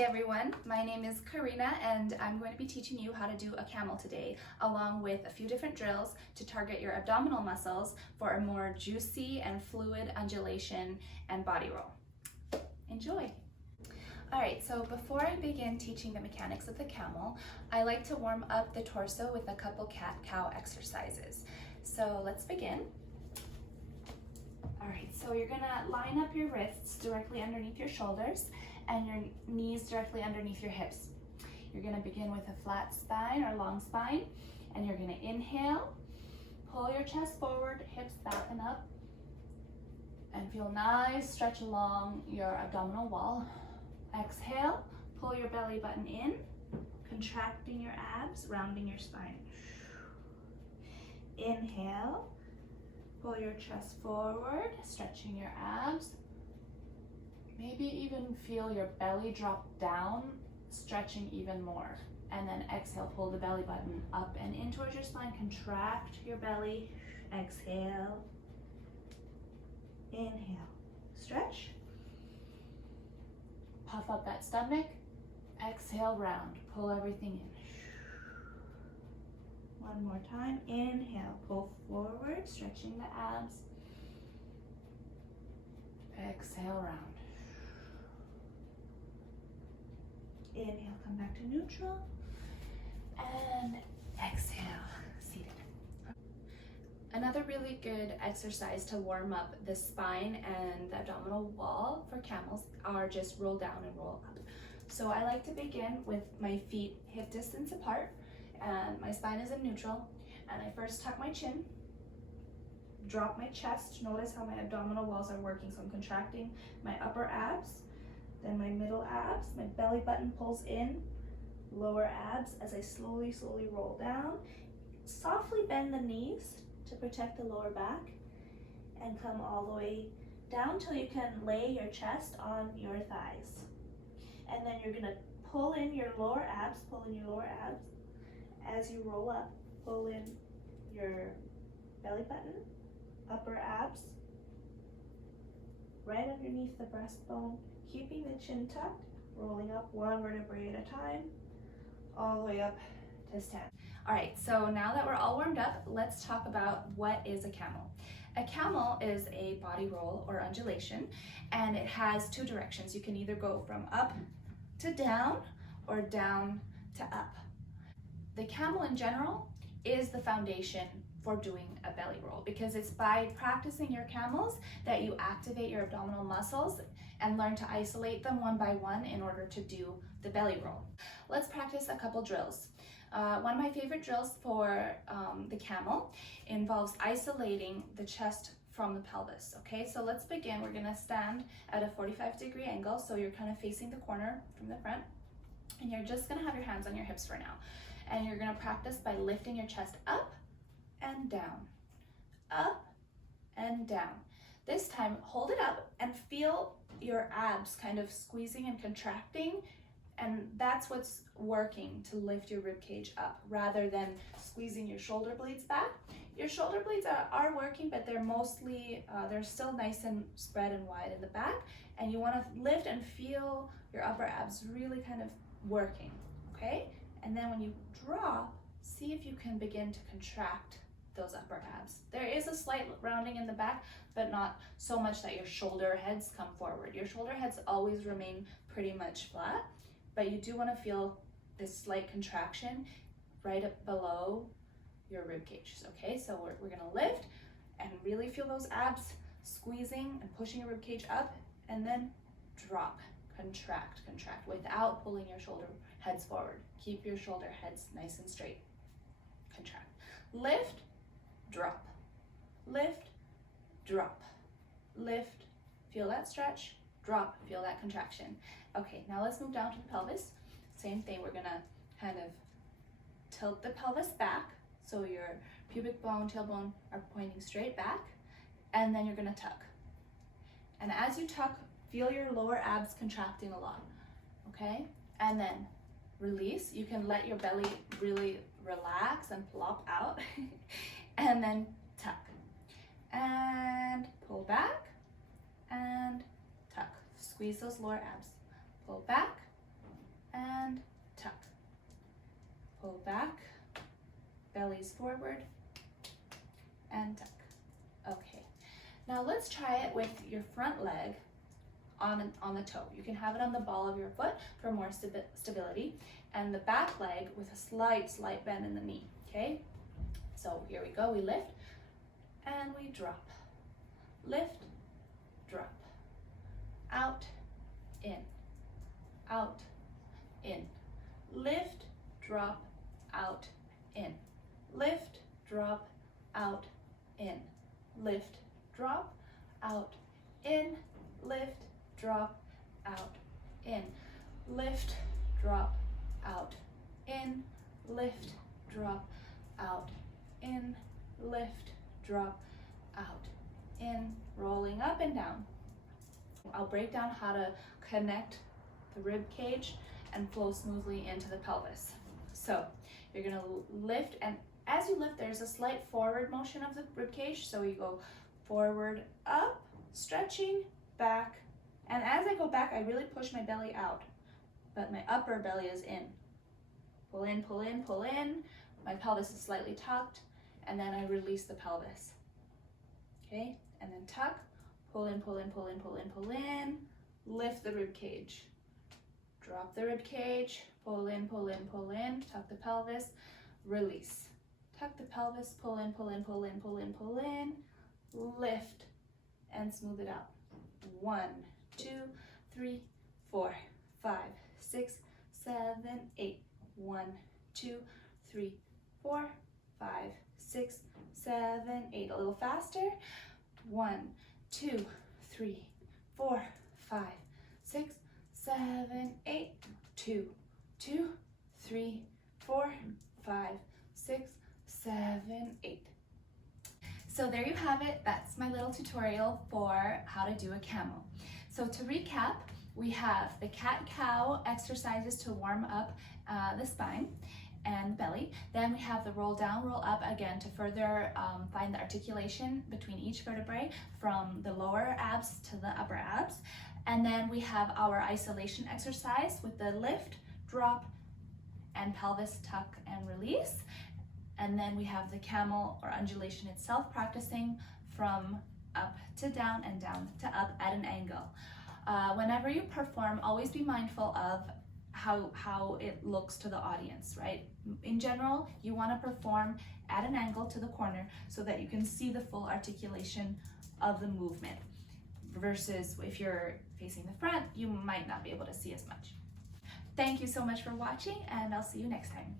Hey everyone, my name is Karina and I'm going to be teaching you how to do a camel today, along with a few different drills to target your abdominal muscles for a more juicy and fluid undulation and body roll. Enjoy! Alright, so before I begin teaching the mechanics of the camel, I like to warm up the torso with a couple cat-cow exercises. So let's begin. Alright, so you're going to line up your wrists directly underneath your shoulders and your knees directly underneath your hips. You're going to begin with a flat spine or long spine, and you're going to inhale, pull your chest forward, hips back and up, and feel nice stretch along your abdominal wall. Exhale, pull your belly button in, contracting your abs, rounding your spine. Inhale, pull your chest forward, stretching your abs. Maybe even feel your belly drop down, stretching even more. And then exhale, pull the belly button up and in towards your spine, contract your belly. Exhale, inhale, stretch. Puff up that stomach, exhale, round, pull everything in. One more time, inhale, pull forward, stretching the abs. Exhale, round. Inhale, come back to neutral, and exhale, seated. Another really good exercise to warm up the spine and the abdominal wall for camels are just roll down and roll up. So I like to begin with my feet hip distance apart, and my spine is in neutral, and I first tuck my chin, drop my chest. Notice how my abdominal walls are working, so I'm contracting my upper abs, then my middle abs, my belly button pulls in, lower abs as I slowly roll down. Softly bend the knees to protect the lower back, and come all the way down till you can lay your chest on your thighs. And then you're gonna pull in your lower abs, as you roll up. Pull in your belly button, upper abs, right underneath the breastbone, keeping the chin tucked, rolling up one vertebrae at a time, all the way up to stand. All right, so now that we're all warmed up, let's talk about what is a camel. A camel is a body roll or undulation, and it has two directions. You can either go from up to down or down to up. The camel in general is the foundation for doing a belly roll, because it's by practicing your camels that you activate your abdominal muscles and learn to isolate them one by one in order to do the belly roll. Let's practice a couple drills. One of my favorite drills for the camel involves isolating the chest from the pelvis. Okay, so let's begin. We're gonna stand at a 45-degree angle, so you're kind of facing the corner from the front, and you're just gonna have your hands on your hips for now. And you're gonna practice by lifting your chest up and down, up and down. This time, hold it up and feel your abs kind of squeezing and contracting, and that's what's working to lift your rib cage up rather than squeezing your shoulder blades back. Your shoulder blades are working, but they're mostly, they're still nice and spread and wide in the back, and you wanna lift and feel your upper abs really kind of working, okay? And then when you drop, see if you can begin to contract those upper abs. There is a slight rounding in the back, but not so much that your shoulder heads come forward. Your shoulder heads always remain pretty much flat, but you do want to feel this slight contraction right up below your rib cage. Okay, so we're going to lift and really feel those abs squeezing and pushing your rib cage up, and then drop, contract without pulling your shoulder heads forward. Keep your shoulder heads nice and straight. Contract. Lift, drop, lift, drop, lift, feel that stretch, drop, feel that contraction. Okay, now let's move down to the pelvis. Same thing, we're gonna kind of tilt the pelvis back so your pubic bone, tailbone are pointing straight back, and then you're gonna tuck. And as you tuck, feel your lower abs contracting a lot, okay? And then release. You can let your belly really relax and plop out, and then tuck. And pull back, and tuck. Squeeze those lower abs. Pull back, back, belly's forward, and tuck. Okay, now let's try it with your front leg on the toe. You can have it on the ball of your foot for more stability, and the back leg with a slight bend in the knee, okay? So here we go, we lift, and we drop. Lift, drop. Out, in, out, in. Lift, drop, out, in. Lift, drop, out, in. Lift, drop, out, in. Lift, drop, out, in. Lift, drop, out, in. Lift, drop, out, in. Lift, drop, out, in. Rolling up and down. I'll break down how to connect the rib cage and flow smoothly into the pelvis. So you're gonna lift, and as you lift, there's a slight forward motion of the rib cage. So you go forward, up, stretching, back, and as I go back, I really push my belly out, but my upper belly is in. Pull in, pull in, pull in. My pelvis is slightly tucked, and then I release the pelvis. Okay, and then tuck, pull in, pull in, pull in, pull in, pull in. Lift the rib cage. Drop the rib cage, pull in, pull in, pull in. Tuck the pelvis, release. Tuck the pelvis, pull in, pull in, pull in, pull in, pull in. Lift and smooth it out. 1, 2, 3, 4, 5, 6, 7, 8. 1, 2, 3, 4, 5, 6, 7, 8. A little faster. 1, 2, 3, 4, 5, 6, 7, 8. 2, 2, 3, 4, 5, 6, 7, 8. So there you have it. That's my little tutorial for how to do a camel. So to recap, we have the cat-cow exercises to warm up the spine and belly. Then we have the roll down, roll up again to further find the articulation between each vertebrae from the lower abs to the upper abs. And then we have our isolation exercise with the lift, drop, and pelvis tuck and release. And then we have the camel or undulation itself, practicing from up to down and down to up at an angle. Whenever you perform, always be mindful of how it looks to the audience, right? In general, you want to perform at an angle to the corner so that you can see the full articulation of the movement, versus if you're facing the front, you might not be able to see as much. Thank you so much for watching, and I'll see you next time.